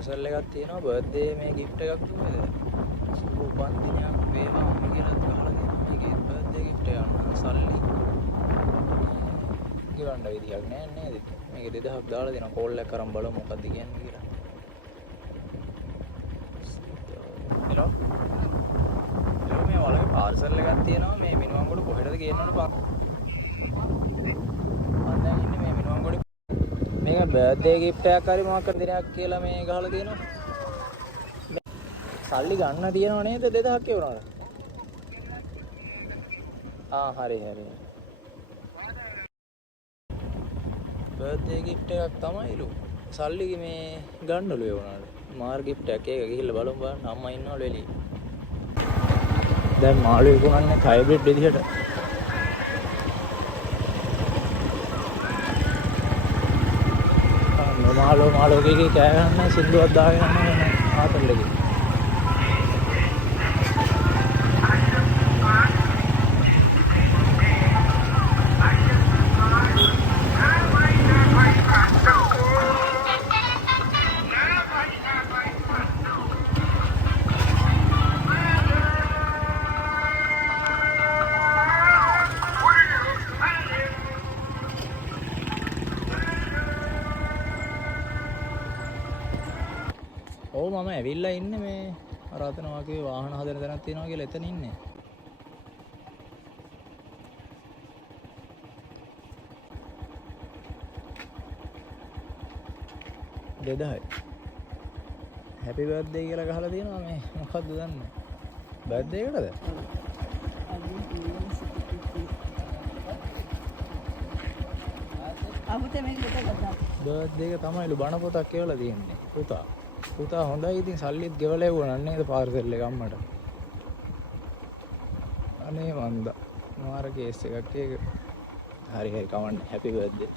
Parcel එකක් තියෙනවා birthday මේ gift එකක් දුන්නේද? සුබ උපන්දිනයක් වේවා අම්ම කියලා ගහලා දෙනවා. මේකේ බර්ත්ඩේ gift එකක් ගන්න සල්ලි. ගිවන්න විදියක් නෑ නේද? මේකේ 2000ක් දාලා දෙනවා. කෝල් එකක් කරන් බලමු මොකක්ද කියන්නේ කියලා. හෙලෝ. හෙලෝ මේ වලගේ පාර්සල් එකක් තියෙනවා මේ මිනුවන්ගොඩ කොහෙටද ගේන්න ඕන පාර. මම දැන් ඉන්නේ මේ මිනුවන්ගොඩ. මේක බර්ත්ඩේ gift එකක් හරි මොකක් හරි දිනයක් කියලා මේ ගහලා තියෙනවා. සල්ලි ගන්න තියෙනව නේද 2000ක් එවනවද? හරි හරි. බර්ත්ඩේ gift එකක් තමයිලු. සල්ලි මේ ගන්නලු එවනවලු. මාර් gift එකක් ඒක ගිහිල්ලා බලමු බලන්න අම්මා ඉන්නවලු එළියේ. දැන් මාළු විකුණන්නේ හයිබ්‍රිඩ් විදිහට. මාළු කීකී කෑ ගන්න සින්දුවක් දාගෙන යනවා ආතල්ලගේ. ඔව් මම ඇවිල්ලා ඉන්නේ මේ අර අතන වගේ වාහන හදන තැනක් තියෙනවා කියලා එතන ඉන්නේ. දෙදායි. හැපි බර්ත්ඩේ කියලා ගහලා තියෙනවා මේ මොකද්ද දන්නේ? බර්ත්ඩේ එකටද? අපිට මේක දෙකක් බර්ත්ඩේ එක තමයිලු බණ පොතක් කියවලා තියෙන්නේ. පුතා හොඳයි ඉතින් සල්ලිත් ගෙවලා එවුවා නේද පාර්සල් එක අම්මට. අනේ මන්දා මාර කේස් එකක් ඒක. හරි කවන්න හැපි බර්ත්ඩේ.